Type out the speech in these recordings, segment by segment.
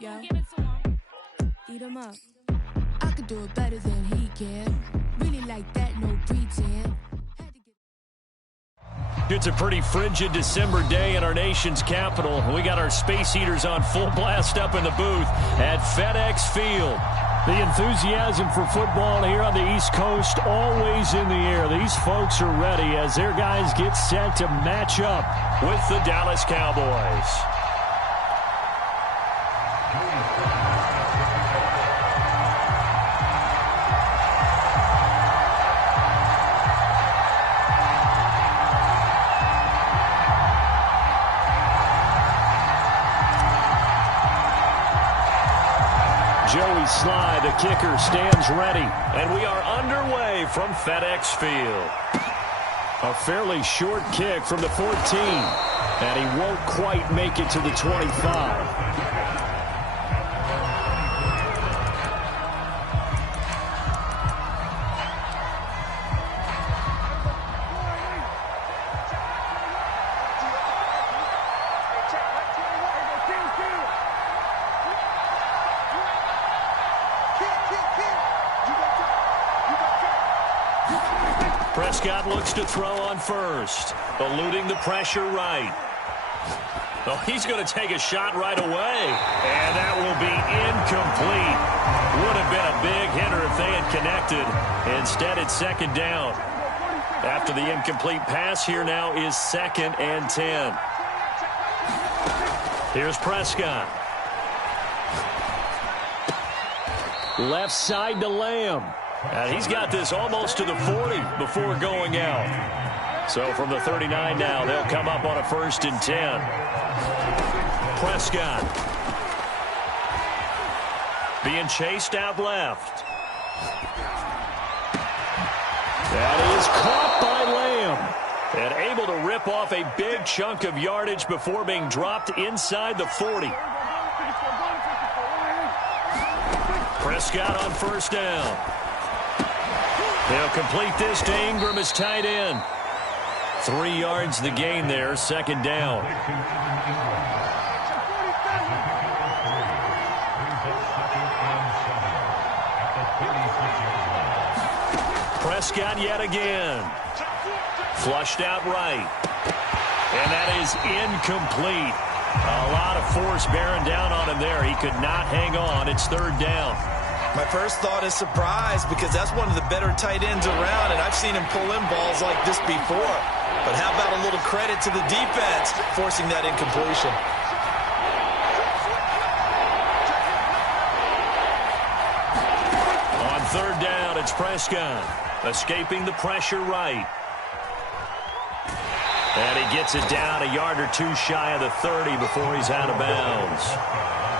Yo, eat him up. I could do it better than he can. Really like that, no pretend. It's a pretty frigid December day in our nation's capital. We got our space heaters on full blast up in the booth at FedEx Field. The enthusiasm for football here on the East Coast always in the air. These folks are ready as their guys get set to match up with the Dallas Cowboys. Joey Sly, the kicker, stands ready. And we are underway from FedEx Field. A fairly short kick from the 14. And he won't quite make it to the 25. Prescott looks to throw on first, eluding the pressure right. Oh, he's going to take a shot right away, and that will be incomplete. Would have been a big hitter if they had connected. Instead, it's second down. After the incomplete pass, here now is 2nd and 10. Here's Prescott. Left side to Lamb. And he's got this almost to the 40 before going out. So from the 39 now, they'll come up on a 1st and 10. Prescott being chased out left. That is caught by Lamb. And able to rip off a big chunk of yardage before being dropped inside the 40. Prescott on 1st down. They'll complete this to Ingram as tight end. 3 yards the gain there, 2nd down. Prescott yet again. Flushed out right. And that is incomplete. A lot of force bearing down on him there. He could not hang on. It's 3rd down. My first thought is surprise because that's one of the better tight ends around, and I've seen him pull in balls like this before. But how about a little credit to the defense forcing that incompletion? On 3rd down, it's Prescott escaping the pressure right. And he gets it down a yard or 2 shy of the 30 before he's out of bounds.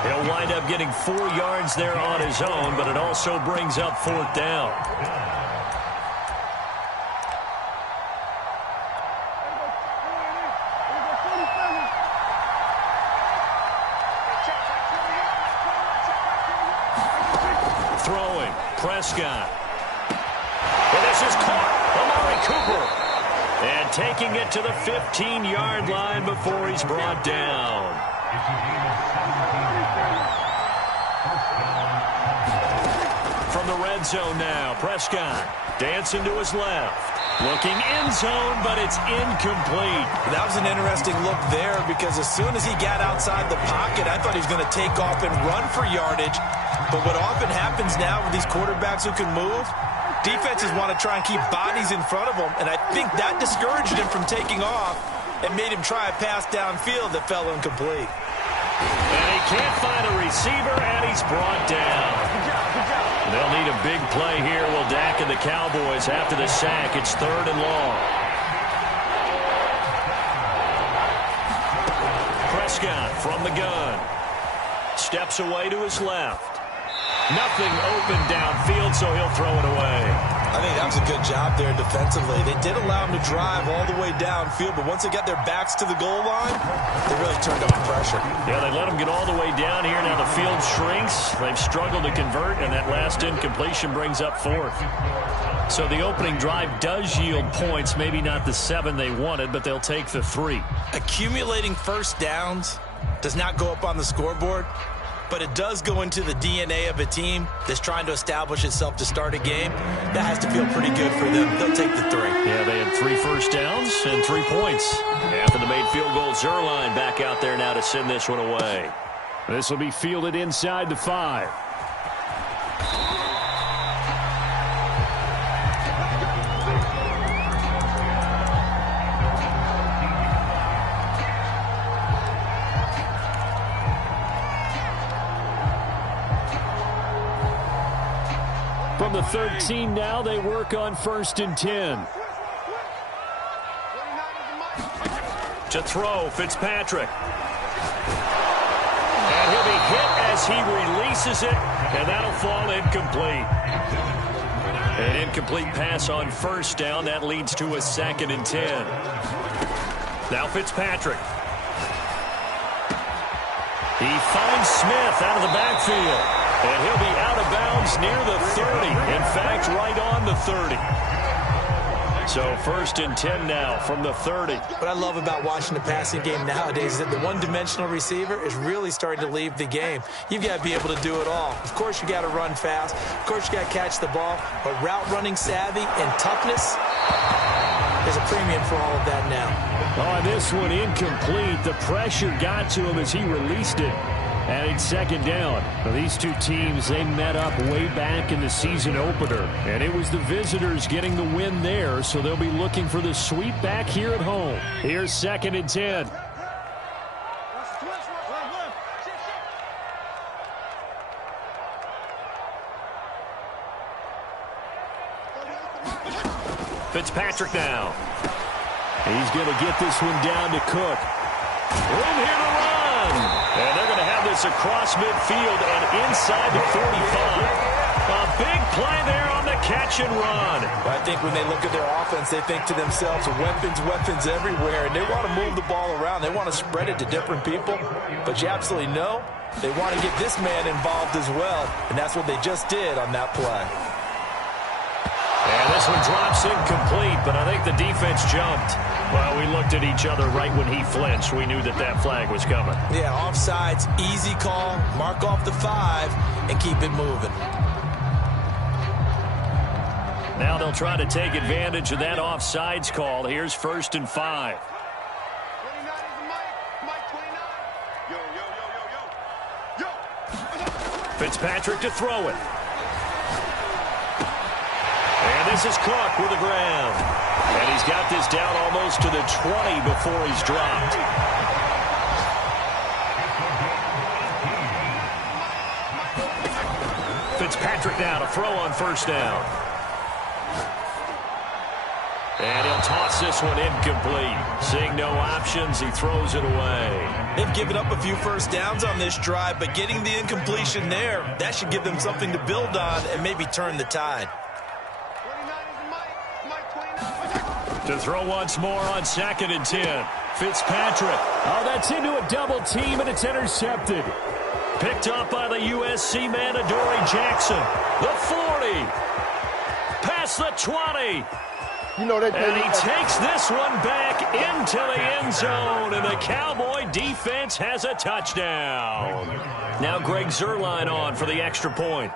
He'll wind up getting 4 yards there on his own, but it also brings up 4th down. Throwing, Prescott. And this is caught. Amari Cooper. And taking it to the 15-yard line before he's brought down. From the red zone now, Prescott dancing to his left. Looking end zone, but it's incomplete. That was an interesting look there because as soon as he got outside the pocket, I thought he was going to take off and run for yardage. But what often happens now with these quarterbacks who can move, defenses want to try and keep bodies in front of them, and I think that discouraged him from taking off and made him try a pass downfield that fell incomplete. And he can't find a receiver, and he's brought down. They'll need a big play here. Will Dak and the Cowboys after the sack. It's 3rd and long. Prescott from the gun. Steps away to his left. Nothing open downfield, so he'll throw it away. I think that was a good job there defensively. They did allow him to drive all the way downfield, but once they got their backs to the goal line, they really turned up the pressure. Yeah, they let him get all the way down here. Now the field shrinks. They've struggled to convert, and that last incompletion brings up 4th. So the opening drive does yield points, maybe not the 7 they wanted, but they'll take the 3. Accumulating first downs does not go up on the scoreboard. but it does go into the DNA of a team that's trying to establish itself to start a game. That has to feel pretty good for them. They'll take the 3. Yeah, they had 3 first downs and 3 points. After the made field goal, Zerline back out there now to send this one away. This will be fielded inside the 5. From the 13 now, they work on 1st and 10. To throw, Fitzpatrick. And he'll be hit as he releases it, and that'll fall incomplete. An incomplete pass on 1st down. That leads to a 2nd and 10. Now Fitzpatrick. He finds Smith out of the backfield. And he'll be out of bounds near the 30. In fact, right on the 30. So 1st and 10 now from the 30. What I love about watching the passing game nowadays is that the one-dimensional receiver is really starting to leave the game. You've got to be able to do it all. Of course, you got to run fast. Of course, you got to catch the ball. But route running savvy and toughness, there's a premium for all of that now. Oh, this one incomplete. The pressure got to him as he released it. And it's 2nd down. Now, these two teams, they met up way back in the season opener. And it was the visitors getting the win there, so they'll be looking for the sweep back here at home. Here's 2nd and 10. Fitzpatrick now. He's going to get this one down to Cook. Room here to run. And they're going to have this across midfield and inside the 45. A big play there on the catch and run. I think when they look at their offense, they think to themselves, weapons everywhere, and they want to move the ball around. They want to spread it to different people. But you absolutely know they want to get this man involved as well, and that's what they just did on that play. And this one drops incomplete, but I think the defense jumped. Well, we looked at each other right when he flinched. We knew that that flag was coming. Yeah, offsides, easy call. Mark off the 5 and keep it moving. Now they'll try to take advantage of that offsides call. Here's 1st and 5. Fitzpatrick to throw it. And this is Cook with the ground. And he's got this down almost to the 20 before he's dropped. Fitzpatrick now to throw on 1st down. And he'll toss this one incomplete. Seeing no options, he throws it away. They've given up a few 1st downs on this drive, but getting the incompletion there, that should give them something to build on and maybe turn the tide. To throw once more on 2nd and 10. Fitzpatrick. Oh, that's into a double team, and it's intercepted. Picked up by the USC man, Adoree Jackson. The 40. Past the 20. And he takes this one back into the end zone, and the Cowboy defense has a touchdown. Now Greg Zerline on for the extra point.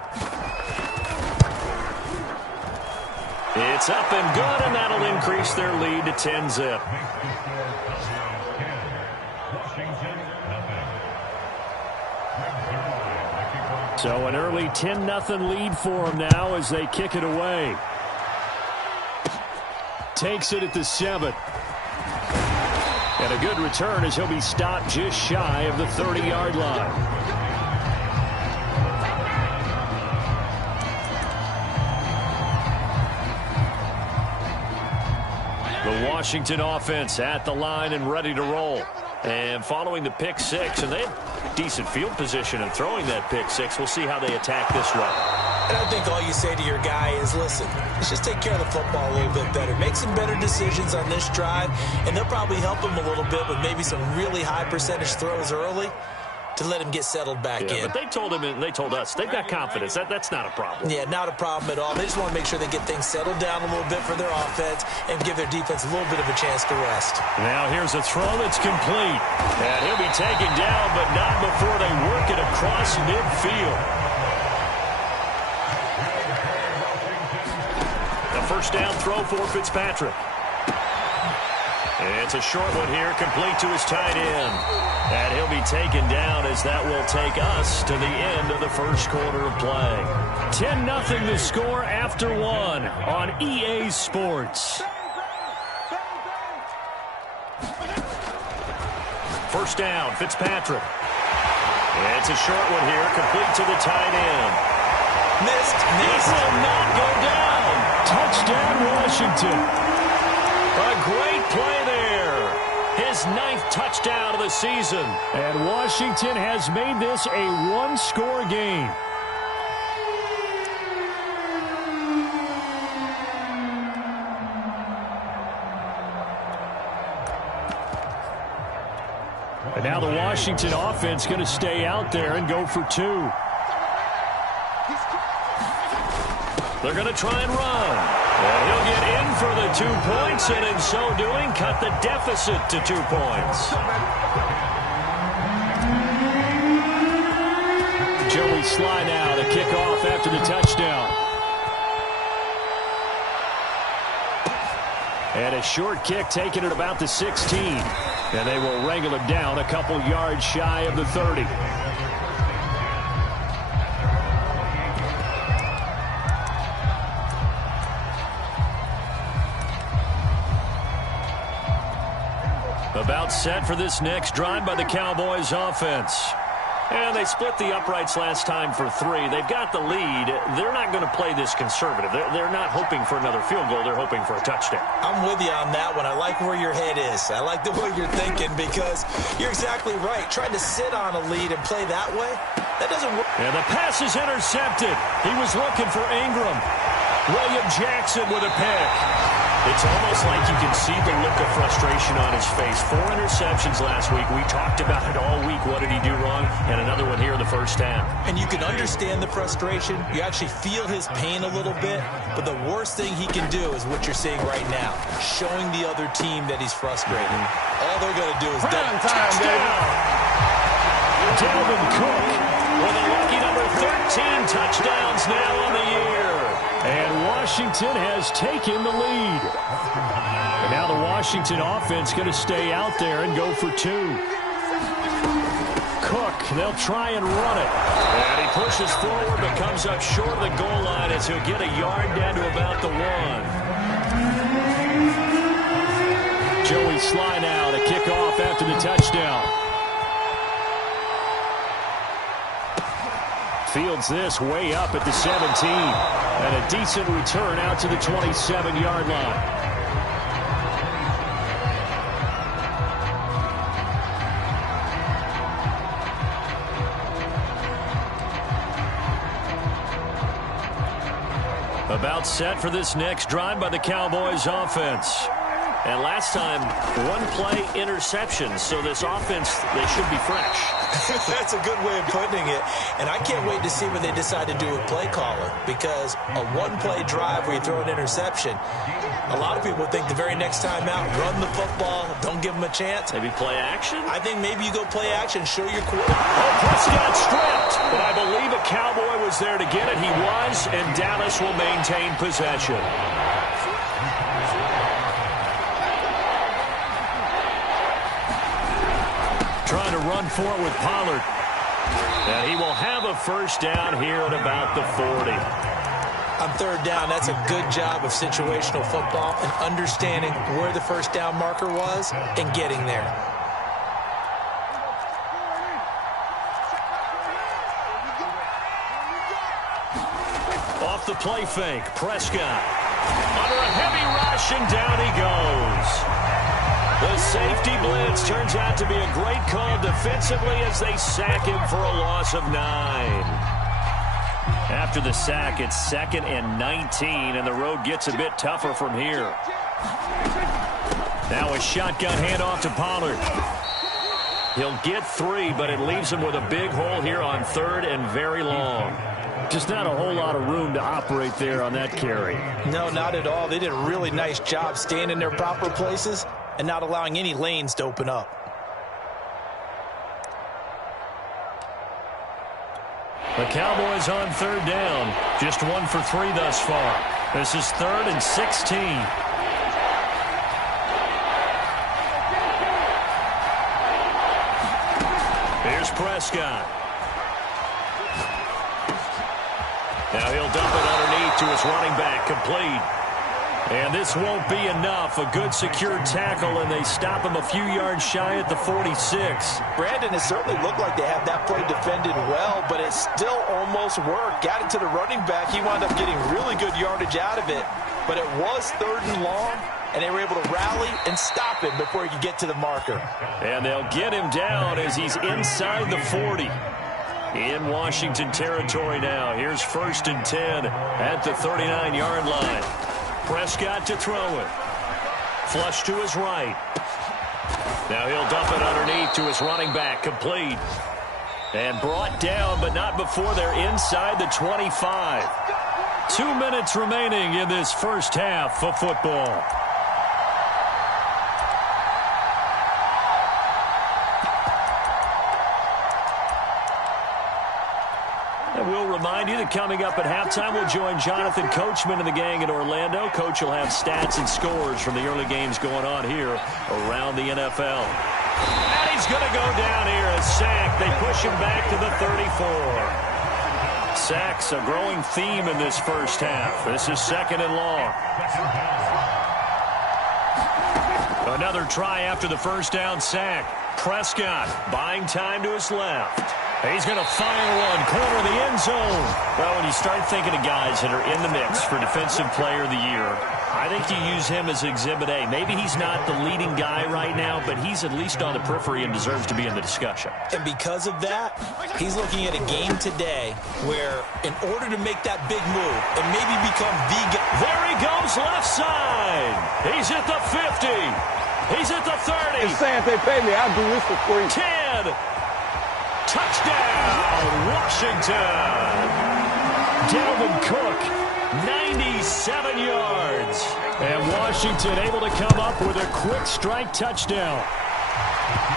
It's up and good, and that'll increase their lead to 10-zip. So an early 10-0 lead for them now as they kick it away. Takes it at the 7. And a good return as he'll be stopped just shy of the 30-yard line. The Washington offense at the line and ready to roll. And following the pick 6, and they have decent field position in throwing that pick 6. We'll see how they attack this run. And I think all you say to your guy is, listen, let's just take care of the football a little bit better. Make some better decisions on this drive, and they'll probably help him a little bit with maybe some really high percentage throws early. to let him get settled back in. But they told him, and they told us, they've got confidence. That's not a problem. Yeah, not a problem at all. They just want to make sure they get things settled down a little bit for their offense and give their defense a little bit of a chance to rest. Now here's a throw that's complete. And he'll be taken down, but not before they work it across midfield. The first down throw for Fitzpatrick. It's a short one here, complete to his tight end. And he'll be taken down as that will take us to the end of the first quarter of play. 10-0 the score after one on EA Sports. First down, Fitzpatrick. It's a short one here, complete to the tight end. Missed. This will not go down. Touchdown, Washington. A great play there. His 9th touchdown of the season. And Washington has made this a one-score game. And now the Washington offense going to stay out there and go for 2. They're going to try and run. And he'll get in for the 2 points, and in so doing, cut the deficit to 2 points. Joey Sly now to kick off after the touchdown. And a short kick taken at about the 16. And they will wrangle it down a couple yards shy of the 30. About set for this next drive by the Cowboys offense. And they split the uprights last time for 3. They've got the lead. They're not going to play this conservative. They're not hoping for another field goal. They're hoping for a touchdown. I'm with you on that one. I like where your head is. I like the way you're thinking because you're exactly right. Trying to sit on a lead and play that way, that doesn't work. And the pass is intercepted. He was looking for Ingram. William Jackson with a pick. It's almost like you can see the look of frustration on his face. 4 interceptions last week. We talked about it all week. What did he do wrong? And another one here in the first half. And you can understand the frustration. You actually feel his pain a little bit. But the worst thing he can do is what you're seeing right now, showing the other team that he's frustrated. All they're going to do is touchdown. Dalvin Cook with a lucky number 13 touchdowns now on the year. And Washington has taken the lead. And now the Washington offense going to stay out there and go for 2. Cook, they'll try and run it. And he pushes forward but comes up short of the goal line as he'll get a yard down to about the 1. Joey Sly now to kick off after the touchdown. Fields this way up at the 17. And a decent return out to the 27-yard line. About set for this next drive by the Cowboys offense. And last time, 1-play interception. So this offense, they should be fresh. That's a good way of putting it. And I can't wait to see what they decide to do with play calling. Because a 1-play drive where you throw an interception, a lot of people think the very next time out, run the football, don't give them a chance. Maybe play action? I think maybe you go play action, show your quarterback. Oh, Prescott stripped. But I believe a Cowboy was there to get it. He was, and Dallas will maintain possession. Trying to run for it with Pollard. And he will have a first down here at about the 40. On 3rd down, that's a good job of situational football and understanding where the first down marker was and getting there. Off the play fake, Prescott. Under a heavy rush, and down he goes. The safety blitz turns out to be a great call defensively as they sack him for a loss of 9. After the sack, it's 2nd and 19, and the road gets a bit tougher from here. Now a shotgun handoff to Pollard. He'll get 3, but it leaves him with a big hole here on 3rd and very long. Just not a whole lot of room to operate there on that carry. No, not at all. They did a really nice job staying in their proper places and not allowing any lanes to open up. The Cowboys on 3rd down. Just 1 for 3 thus far. This is 3rd and 16. Here's Prescott. Now he'll dump it underneath to his running back, complete. And this won't be enough. A good secure tackle, and they stop him a few yards shy at the 46. Brandon, it certainly looked like they had that play defended well, but it still almost worked. Got it to the running back. He wound up getting really good yardage out of it. But it was 3rd and long, and they were able to rally and stop him before he could get to the marker. And they'll get him down as he's inside the 40. In Washington territory now. Here's 1st and 10 at the 39-yard line. Prescott to throw it. Flush to his right. Now he'll dump it underneath to his running back, complete. And brought down, but not before they're inside the 25. 2 minutes remaining in this first half of football. And we'll remind you that coming up at halftime, we'll join Jonathan Coachman and the gang in Orlando. Coach will have stats and scores from the early games going on here around the NFL. And he's going to go down here, a sack. They push him back to the 34. Sacks, a growing theme in this first half. This is 2nd and long. Another try after the first down sack. Prescott buying time to his left. He's going to fire one, corner of the end zone. Well, when you start thinking of guys that are in the mix for Defensive Player of the Year, I think you use him as Exhibit A. Maybe he's not the leading guy right now, but he's at least on the periphery and deserves to be in the discussion. And because of that, he's looking at a game today where in order to make that big move and maybe become the guy. There he goes, left side. He's at the 50. He's at the 30. It's saying if they pay me, I'll do this for free. 10. Touchdown, Washington. Dalvin Cook, 97 yards. And Washington able to come up with a quick strike touchdown.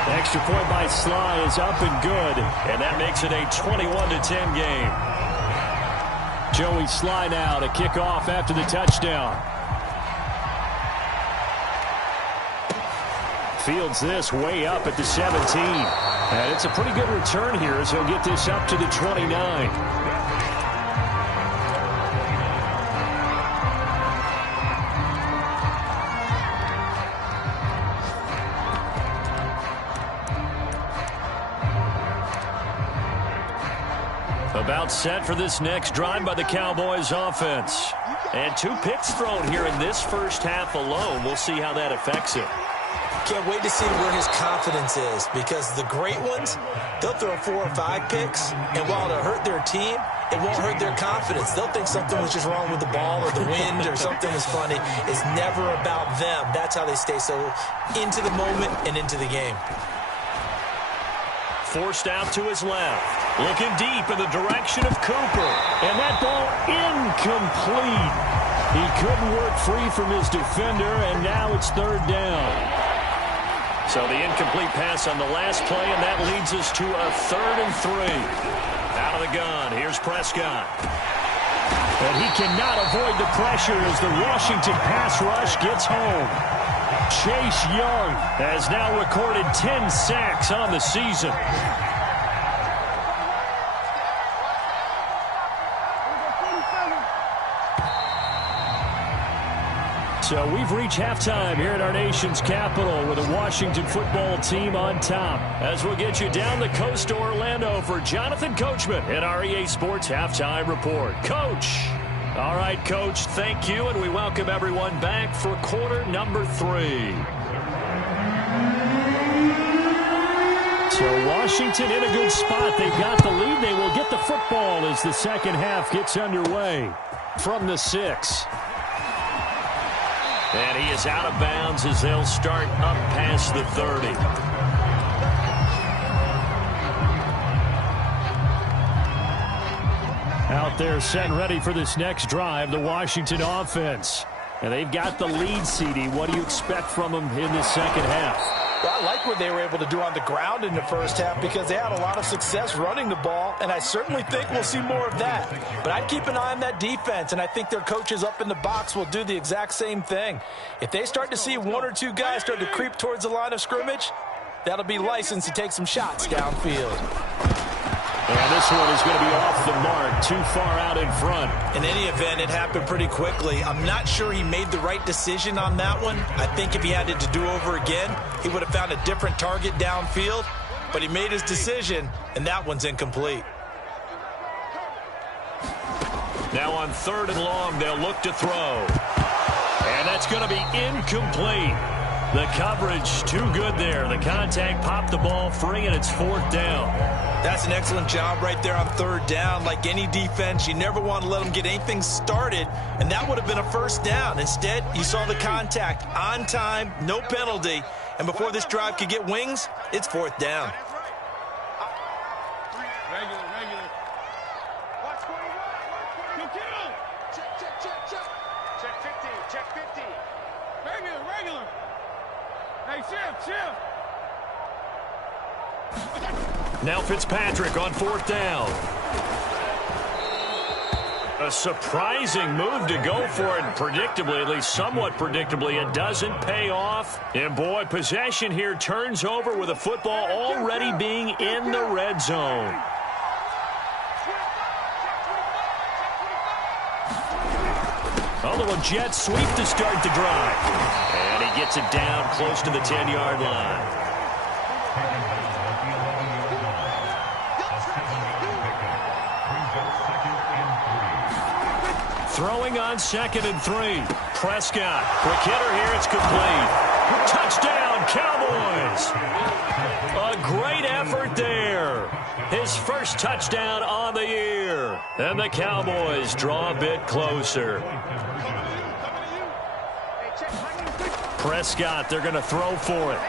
Extra point by Sly is up and good. And that makes it a 21-10 game. Joey Sly now to kick off after the touchdown. Fields this way up at the 17. And it's a pretty good return here as he'll get this up to the 29. About set for this next drive by the Cowboys offense. And 2 picks thrown here in this first half alone. We'll see how that affects it. Can't wait to see where his confidence is, because the great ones, they'll throw 4 or 5 picks, and while it'll hurt their team, it won't hurt their confidence. They'll think something was just wrong with the ball or the wind or something was funny. It's never about them. That's how they stay so into the moment and into the game. Forced out to his left. Looking deep in the direction of Cooper. And that ball incomplete. He couldn't work free from his defender, and now it's 3rd down. So the incomplete pass on the last play, and that leads us to a 3rd and 3. Out of the gun, here's Prescott. And he cannot avoid the pressure as the Washington pass rush gets home. Chase Young has now recorded 10 sacks on the season. So we've reached halftime here at our nation's capital with a Washington football team on top. As we'll get you down the coast to Orlando for Jonathan Coachman at our EA Sports Halftime Report. Coach. All right, Coach, thank you, and we welcome everyone back for quarter number 3. So Washington in a good spot. They've got the lead. They will get the football as the second half gets underway from the 6. And he is out of bounds as they'll start up past the 30. Out there set and ready for this next drive, the Washington offense. And they've got the lead, CD. What do you expect from them in the second half? Well, I like what they were able to do on the ground in the first half because they had a lot of success running the ball, and I certainly think we'll see more of that. But I'd keep an eye on that defense, and I think their coaches up in the box will do the exact same thing. If they start to see one or two guys start to creep towards the line of scrimmage, that'll be licensed to take some shots downfield. And this one is going to be off the mark, too far out in front. In any event, it happened pretty quickly. I'm not sure he made the right decision on that one. I think if he had it to do over again, he would have found a different target downfield. But he made his decision, and that one's incomplete. Now on 3rd and long, they'll look to throw. And that's going to be incomplete. The coverage too good there. The contact popped the ball free, and it's 4th down. That's an excellent job right there on 3rd down. Like any defense, you never want to let them get anything started, and that would have been a 1st down. Instead, you saw the contact on time, no penalty, and before this drive could get wings, it's 4th down. Regular. Watch 41. Go kill. Check 50. Regular. Hey, shift. Now Fitzpatrick on 4th down. A surprising move to go for it. Predictably, at least somewhat predictably, it doesn't pay off. And boy, possession here turns over with a football already being in the red zone. A little jet sweep to start the drive. And he gets it down close to the 10-yard line. Throwing on 2nd and 3. Prescott. Quick hitter here. It's complete. Touchdown, Cowboys. A great effort there. His first touchdown on the year. And the Cowboys draw a bit closer. Prescott, they're going to throw for it.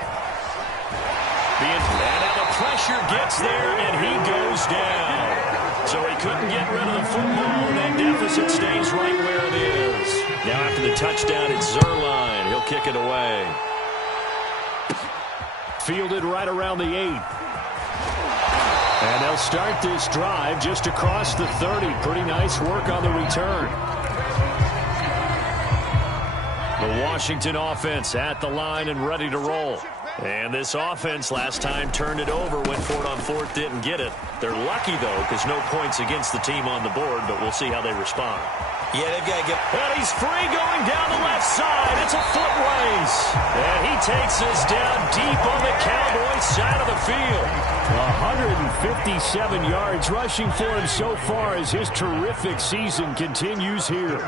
And now the pressure gets there, and he goes down. So he couldn't get rid of the football, and that deficit stays right where it is. Now after the touchdown, it's Zerline. He'll kick it away. Fielded right around the 8. And they'll start this drive just across the 30. Pretty nice work on the return. The Washington offense at the line and ready to roll. And this offense last time turned it over, went for it on 4th, didn't get it. They're lucky, though, because no points against the team on the board, but we'll see how they respond. Yeah, they've got to get... And he's free going down the left side. It's a foot race. And he takes this down deep on the Cowboys side of the field. 157 yards rushing for him so far as his terrific season continues here.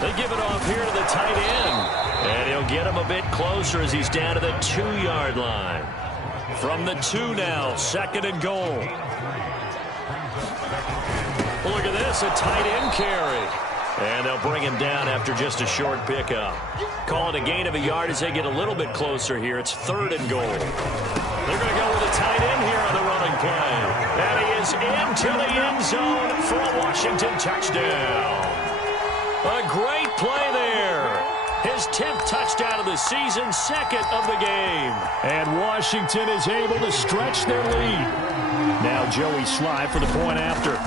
They give it off here to the tight end. And he'll get him a bit closer as he's down to the 2-yard line. From the 2 now, 2nd and goal. Look at this, a tight end carry. And they'll bring him down after just a short pickup. Call it a gain of a yard as they get a little bit closer here. It's 3rd and goal. They're going to go with a tight end here on the running play. And he is into the end zone for a Washington touchdown. A great play there. His 10th touchdown of the season, 2nd of the game. And Washington is able to stretch their lead. Now Joey Sly for the point after.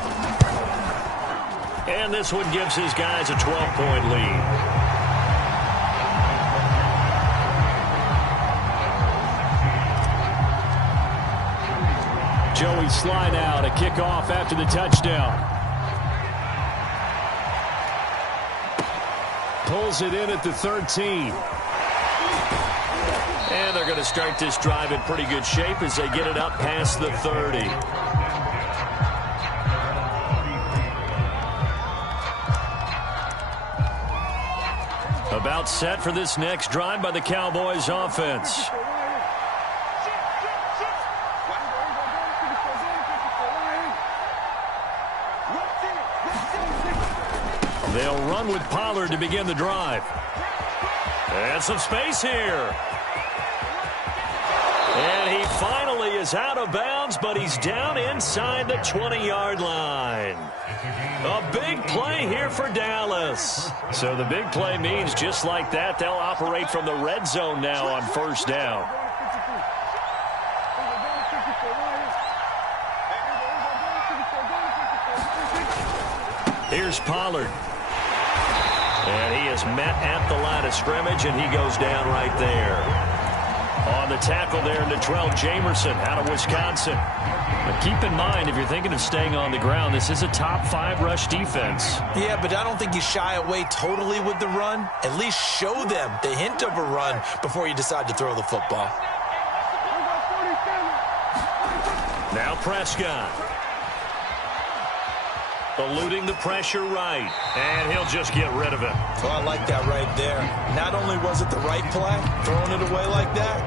And this one gives his guys a 12-point lead. Joey Sly now to kick off after the touchdown. Pulls it in at the 13. And they're going to start this drive in pretty good shape as they get it up past the 30. About set for this next drive by the Cowboys offense. They'll run with Pollard to begin the drive. And some space here. And he finally is out of bounds, but he's down inside the 20-yard line. A big play here for Dallas. So the big play means just like that, they'll operate from the red zone now on first down. Here's Pollard. And he is met at the line of scrimmage, and he goes down right there. On the tackle there, Natrell Jamerson out of Wisconsin. But keep in mind, if you're thinking of staying on the ground, this is a top 5 rush defense. Yeah, but I don't think you shy away totally with the run. At least show them the hint of a run before you decide to throw the football. Now Prescott. Eluding the pressure right. And he'll just get rid of it. Well, I like that right there. Not only was it the right play, throwing it away like that,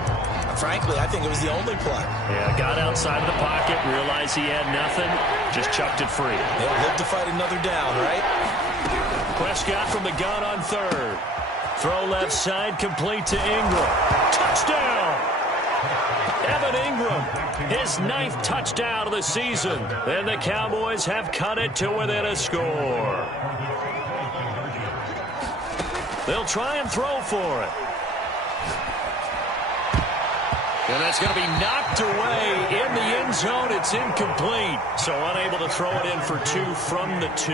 frankly, I think it was the only play. Yeah, got outside of the pocket, realized he had nothing, just chucked it free. They'll live to fight another down, right? Prescott from the gun on third. Throw left side, complete to Ingram. Touchdown! Evan Ingram, his 9th touchdown of the season. And the Cowboys have cut it to within a score. They'll try and throw for it. And that's going to be knocked away in the end zone. It's incomplete. So unable to throw it in for 2 from the 2.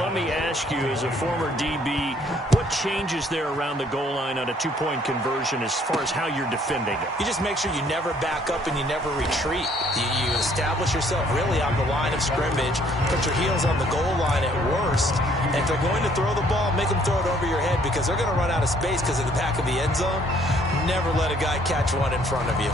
Let me ask you, as a former DB, what changes there around the goal line on a 2-point conversion as far as how you're defending it? You just make sure you never back up and you never retreat. You establish yourself really on the line of scrimmage, put your heels on the goal line at worst. And if they're going to throw the ball, make them throw it over your head because they're going to run out of space because of the back of the end zone. Never let a guy catch one in front of you.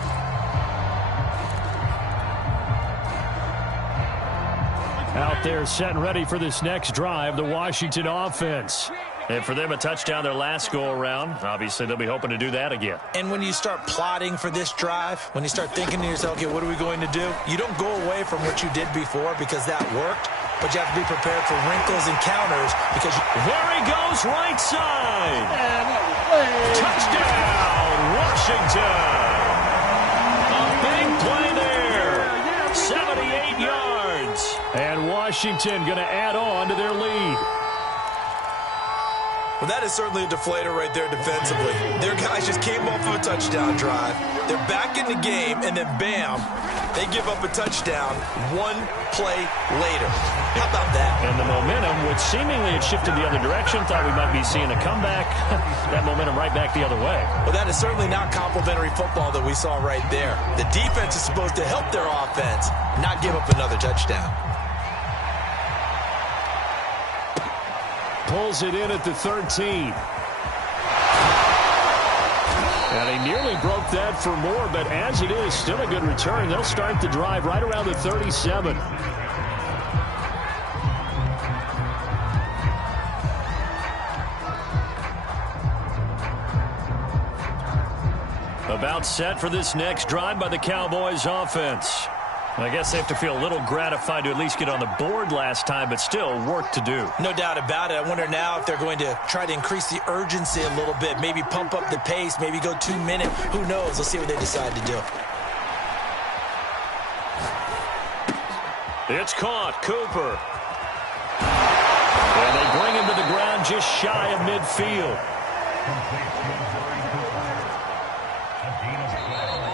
Out there set and ready for this next drive, the Washington offense. And for them, a touchdown their last go-around. Obviously, they'll be hoping to do that again. And when you start plotting for this drive, when you start thinking to yourself, okay, what are we going to do? You don't go away from what you did before because that worked, but you have to be prepared for wrinkles and counters because there he goes, right side. Touchdown, Washington. A big play there. 78 yards. And Washington going to add on to their lead. Well, that is certainly a deflator right there defensively. Their guys just came off of a touchdown drive. They're back in the game, and then bam, they give up a touchdown 1 play later. How about that? And the momentum, which seemingly had shifted the other direction, thought we might be seeing a comeback. That momentum right back the other way. Well, that is certainly not complimentary football that we saw right there. The defense is supposed to help their offense, not give up another touchdown. Pulls it in at the 13. And he nearly broke that for more, but as it is, still a good return. They'll start the drive right around the 37. About set for this next drive by the Cowboys offense. I guess they have to feel a little gratified to at least get on the board last time, but still work to do. No doubt about it. I wonder now if they're going to try to increase the urgency a little bit, maybe pump up the pace, maybe go 2 minutes. Who knows? Let's see what they decide to do. It's caught. Cooper. And they bring him to the ground just shy of midfield.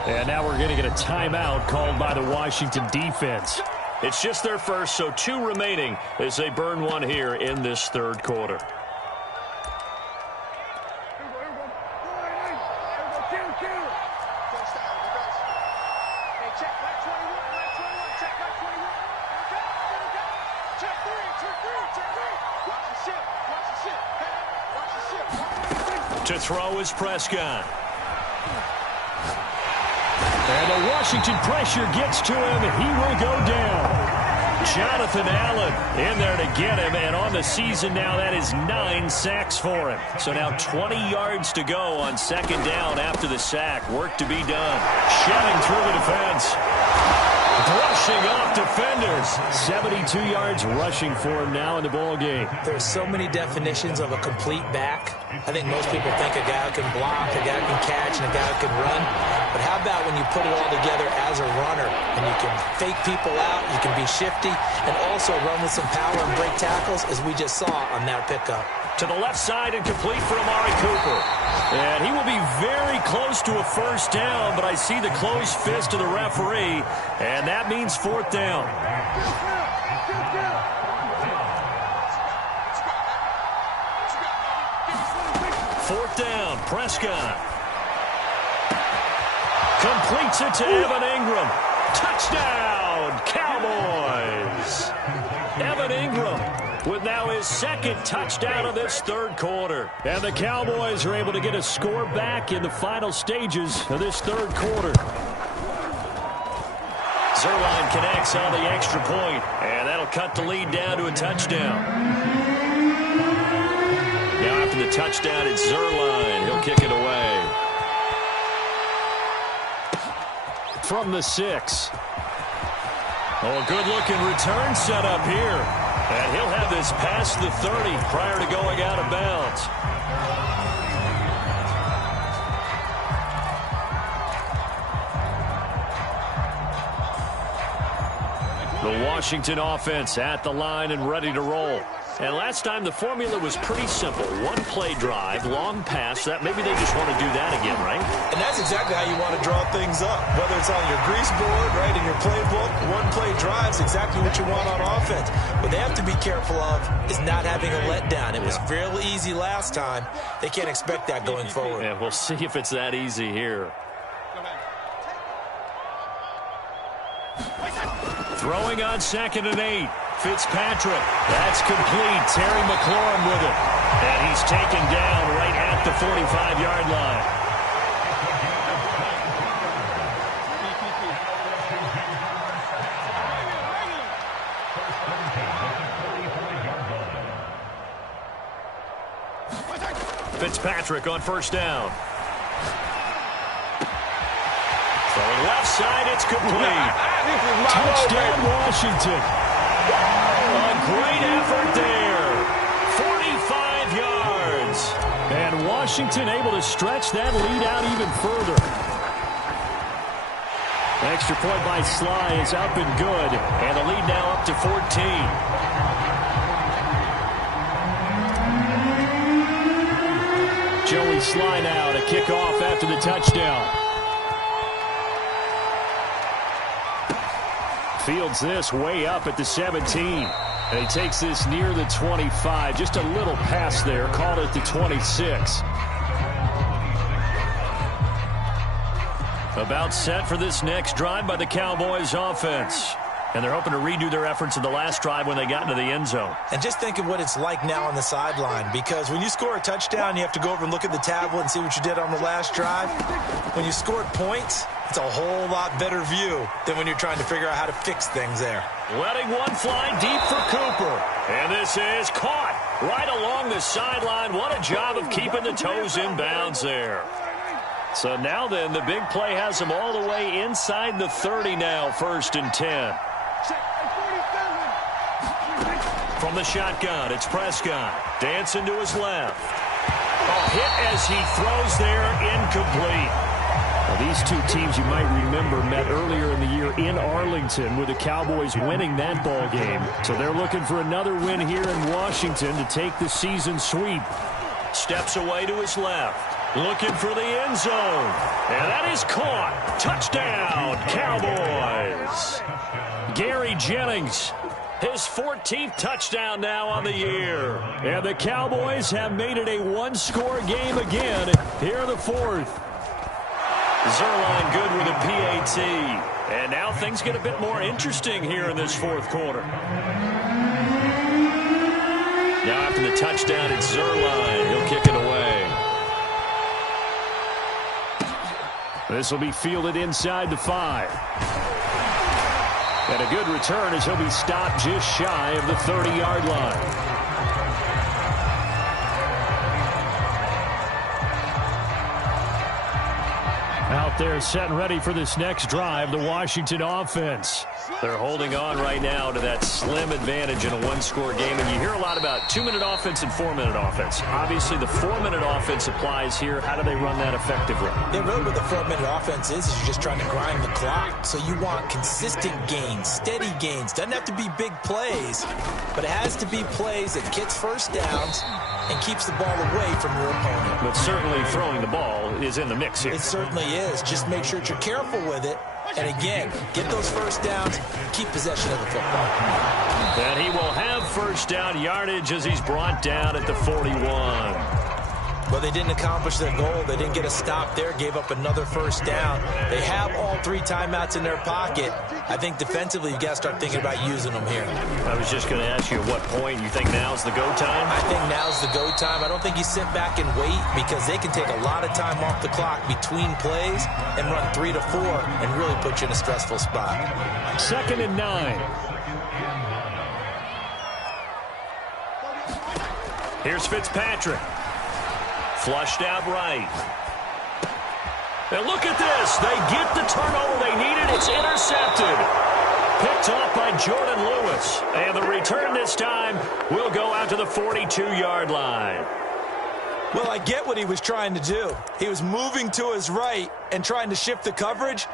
And now we're going to get a timeout called by the Washington defense. It's just their first, so 2 remaining as they burn 1 here in this third quarter. To throw is Prescott. And the Washington pressure gets to him, and he will go down. Jonathan Allen in there to get him, and on the season now, that is 9 sacks for him. So now 20 yards to go on second down after the sack. Work to be done. Shedding through the defense. Brushing off defenders. 72 yards rushing for him now in the ball game. There's so many definitions of a complete back. I think most people think a guy who can block, a guy who can catch, and a guy who can run. But how about when you put it all together as a runner and you can fake people out, you can be shifty, and also run with some power and break tackles, as we just saw on that pickup. To the left side and complete for Amari Cooper. And he will be very close to a first down, but I see the closed fist of the referee, and that means fourth down. Fourth down, Prescott. Completes it to Evan Ingram. Touchdown, Cowboys. Evan Ingram with now his second touchdown of this third quarter. And the Cowboys are able to get a score back in the final stages of this third quarter. Zerline connects on the extra point, and that'll cut the lead down to a touchdown. Now after the touchdown, it's Zerline. He'll kick it away. From the 6. Oh, a good-looking return set up here. And he'll have this past the 30 prior to going out of bounds. The Washington offense at the line and ready to roll. And last time the formula was pretty simple. One play drive, long pass. That maybe they just want to do that again, right? And that's exactly how you want to draw things up. Whether it's on your grease board, right, in your playbook, one play drive is exactly what you want on offense. What they have to be careful of is not having a letdown. It was fairly easy last time. They can't expect that going forward. Yeah, we'll see if it's that easy here. Throwing on 2nd and 8. Fitzpatrick. That's complete. Terry McLaurin with it. And he's taken down right at the 45-yard line. Fitzpatrick on first down. Throwing left side, it's complete. Touchdown, Washington. A great effort there. 45 yards. And Washington able to stretch that lead out even further. Extra point by Sly is up and good. And the lead now up to 14. Joey Sly now to kick off after the touchdown. Fields this way up at the 17. And he takes this near the 25. Just a little pass there. Called it the 26. About set for this next drive by the Cowboys offense. And they're hoping to redo their efforts in the last drive when they got into the end zone. And just think of what it's like now on the sideline, because when you score a touchdown, you have to go over and look at the tablet and see what you did on the last drive. When you scored points, it's a whole lot better view than when you're trying to figure out how to fix things there. Letting one fly deep for Cooper. And this is caught right along the sideline. What a job of keeping the toes in bounds there. So now then, the big play has them all the way inside the 30 now, 1st and 10. From the shotgun, it's Prescott. Dancing to his left. A hit as he throws there, incomplete. Now, these two teams, you might remember, met earlier in the year in Arlington with the Cowboys winning that ball game. So they're looking for another win here in Washington to take the season sweep. Steps away to his left. Looking for the end zone. And that is caught. Touchdown, Cowboys. Gary Jennings. His 14th touchdown now on the year. And the Cowboys have made it a one-score game again here in the 4th. Zerline good with a PAT. And now things get a bit more interesting here in this 4th quarter. Now after the touchdown, it's Zerline. He'll kick it away. This will be fielded inside the 5. And a good return as he'll be stopped just shy of the 30-yard line. Now out there set and ready for this next drive, the Washington offense. They're holding on right now to that slim advantage in a one-score game, and you hear a lot about 2-minute offense and 4-minute offense. Obviously, the 4-minute offense applies here. How do they run that effectively? Yeah, really what the 4-minute offense is you're just trying to grind the clock. So you want consistent gains, steady gains. Doesn't have to be big plays, but it has to be plays that gets first downs and keeps the ball away from your opponent. But certainly throwing the ball is in the mix here. It certainly is. Just make sure that you're careful with it. And again, get those first downs, keep possession of the football. And he will have first down yardage as he's brought down at the 41. Well, they didn't accomplish their goal. They didn't get a stop there, gave up another first down. They have all 3 timeouts in their pocket. I think defensively you've got to start thinking about using them here. I was just going to ask you at what point you think now's the go time? I think now's the go time. I don't think you sit back and wait because they can take a lot of time off the clock between plays and run 3 to 4 and really put you in a stressful spot. 2nd and 9. Here's Fitzpatrick. Flushed out right. And look at this. They get the turnover they needed. It's intercepted. Picked off by Jordan Lewis. And the return this time will go out to the 42-yard line. Well, I get what he was trying to do. He was moving to his right and trying to shift the coverage,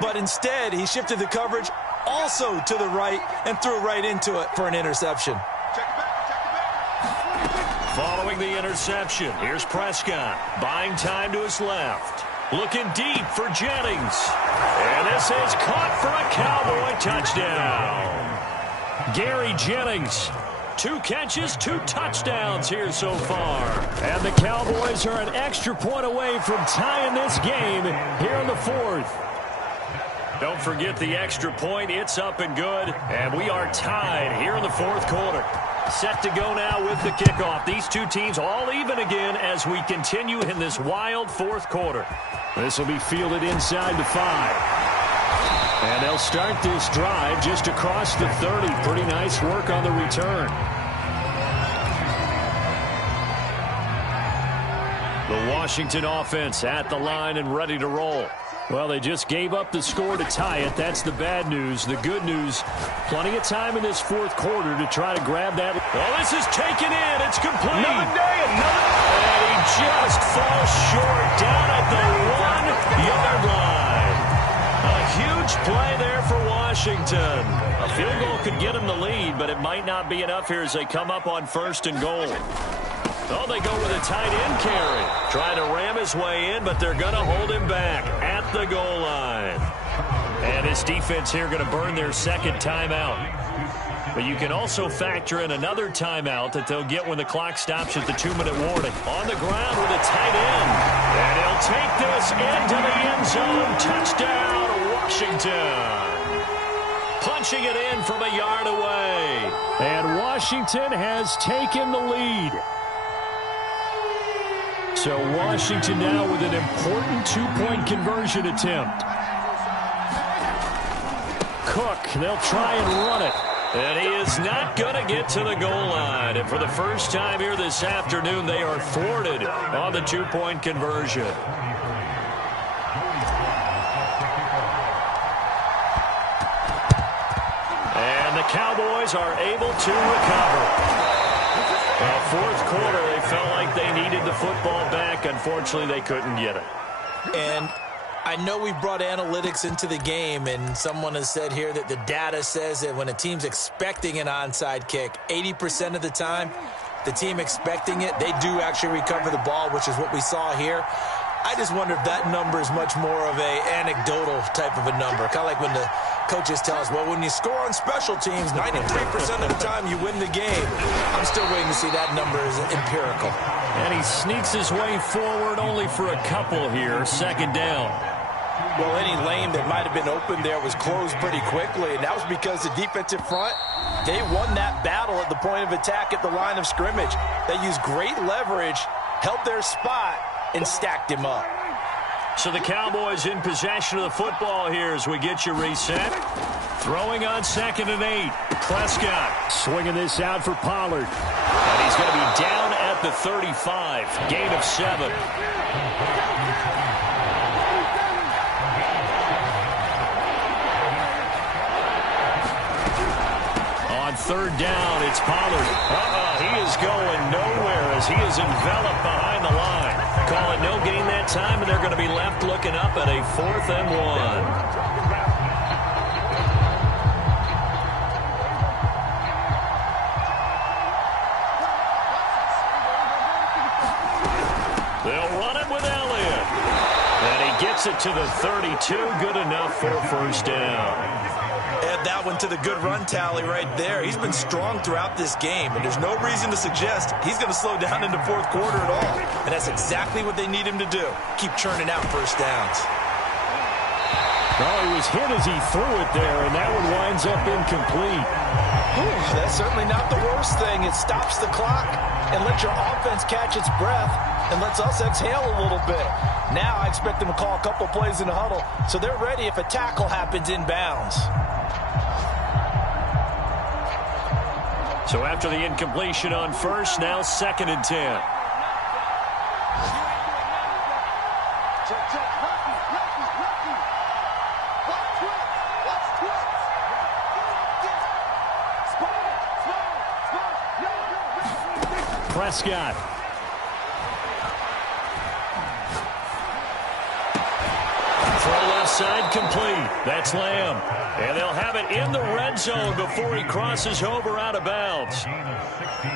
but instead he shifted the coverage also to the right and threw right into it for an interception. Following the interception, here's Prescott. Buying time to his left. Looking deep for Jennings. And this is caught for a Cowboy touchdown. Gary Jennings. 2 catches, 2 touchdowns here so far. And the Cowboys are an extra point away from tying this game here in the 4th. Don't forget the extra point. It's up and good. And we are tied here in the 4th quarter. Set to go now with the kickoff. These two teams all even again as we continue in this wild 4th quarter. This will be fielded inside the 5. And they'll start this drive just across the 30. Pretty nice work on the return. The Washington offense at the line and ready to roll. Well, they just gave up the score to tie it. That's the bad news. The good news, plenty of time in this 4th quarter to try to grab that. Well, this is taken in. It's complete. And he just falls short down at the 1-yard line. A huge play there for Washington. A field goal could get him the lead, but it might not be enough here as they come up on 1st and goal. Oh, they go with a tight end carry. Trying to ram his way in, but they're going to hold him back at the goal line. And his defense here going to burn their 2nd timeout. But you can also factor in another timeout that they'll get when the clock stops at the 2-minute warning. On the ground with a tight end. And he'll take this into the end zone. Touchdown, Washington. Punching it in from a yard away. And Washington has taken the lead. So Washington now with an important 2-point conversion attempt. Cook, they'll try and run it. And he is not going to get to the goal line. And for the first time here this afternoon, they are thwarted on the 2-point conversion. And the Cowboys are able to recover. Well, 4th quarter, they felt like they needed the football back. Unfortunately, they couldn't get it. And I know we brought analytics into the game, and someone has said here that the data says that when a team's expecting an onside kick, 80% of the time, the team expecting it, they do actually recover the ball, which is what we saw here. I just wonder if that number is much more of a anecdotal type of a number. Kind of like when the coaches tell us, well, when you score on special teams, 93% of the time you win the game. I'm still waiting to see that number is empirical. And he sneaks his way forward only for a couple here. 2nd down. Well, any lane that might have been open there was closed pretty quickly, and that was because the defensive front, they won that battle at the point of attack at the line of scrimmage. They used great leverage, held their spot, and stacked him up. So the Cowboys in possession of the football here as we get you reset. Throwing on 2nd and 8. Prescott swinging this out for Pollard. And he's going to be down at the 35. Gain of 7. On third down, it's Pollard. He is going nowhere as he is enveloped behind the line. Call it no gain that time, and they're going to be left looking up at a 4th and 1. They'll run it with Elliott. And he gets it to the 32. Good enough for a first down. Add that one to the good run tally right there. He's been strong throughout this game, and there's no reason to suggest he's going to slow down in the fourth quarter at all. And that's exactly what they need him to do. Keep churning out first downs. Well, he was hit as he threw it there, and that one winds up incomplete. That's certainly not the worst thing. It stops the clock and lets your offense catch its breath and lets us exhale a little bit. Now I expect them to call a couple plays in the huddle so they're ready if a tackle happens inbounds. So after the incompletion on first, now 2nd and 10. Prescott. Throw left side complete. That's Lamb. And they'll have it in the red zone before he crosses over out of bounds.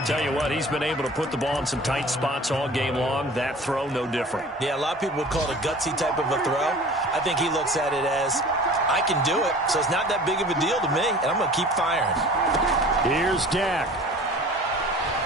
Tell you what, he's been able to put the ball in some tight spots all game long. That throw, no different. Yeah, a lot of people would call it a gutsy type of a throw. I think he looks at it as, I can do it, so it's not that big of a deal to me, and I'm going to keep firing. Here's Dak.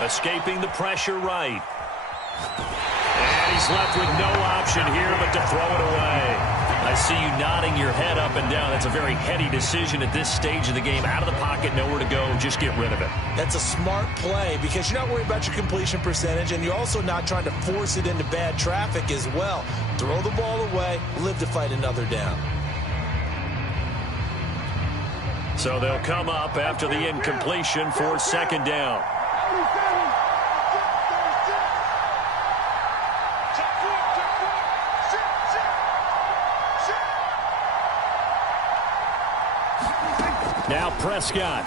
Escaping the pressure right. And he's left with no option here but to throw it away. I see you nodding your head up and down. That's a very heady decision at this stage of the game. Out of the pocket, nowhere to go. Just get rid of it. That's a smart play because you're not worried about your completion percentage, and you're also not trying to force it into bad traffic as well. Throw the ball away, live to fight another down. So they'll come up after the incompletion for 2nd down. Now Prescott.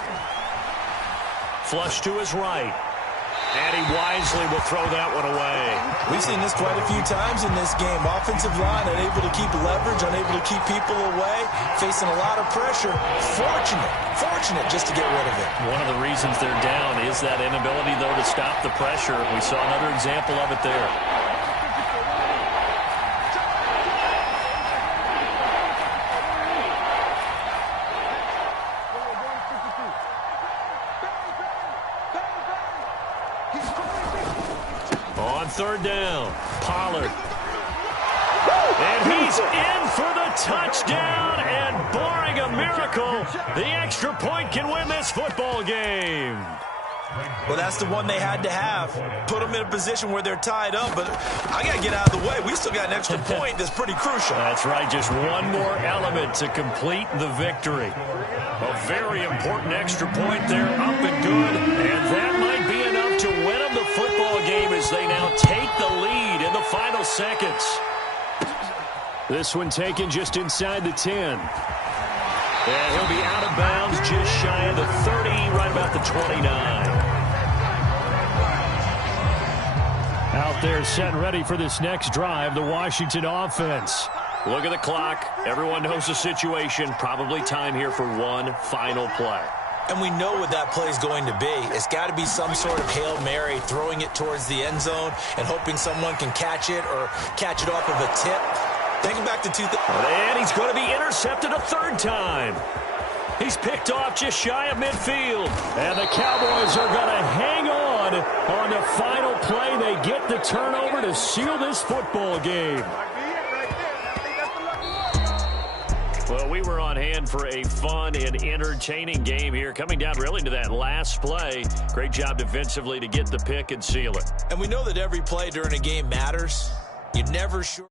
Flush to his right. And he wisely will throw that one away. We've seen this quite a few times in this game. Offensive line unable to keep leverage, unable to keep people away, facing a lot of pressure. Fortunate just to get rid of it. One of the reasons they're down is that inability, though, to stop the pressure. We saw another example of it there. On 3rd down, Pollard. And he's in for the touchdown, and barring a miracle, the extra point can win this football game. Well, that's the one they had to have. Put them in a position where they're tied up, but I got to get out of the way. We still got an extra point that's pretty crucial. That's right, just one more element to complete the victory. A very important extra point there, up and good, and that might be enough to win them the football game as they now take the lead in the final seconds. This one taken just inside the 10. And he'll be out of bounds just shy of the 30, right about the 29. Out there set and ready for this next drive, the Washington offense. Look at the clock. Everyone knows the situation. Probably time here for one final play. And we know what that play is going to be. It's got to be some sort of Hail Mary, throwing it towards the end zone and hoping someone can catch it or catch it off of a tip. Thinking back to 2000. And he's going to be intercepted a 3rd time. He's picked off just shy of midfield. And the Cowboys are going to hang on the final play. They get the turnover to seal this football game. Well, we were on hand for a fun and entertaining game here. Coming down really to that last play. Great job defensively to get the pick and seal it. And we know that every play during a game matters. You're never sure.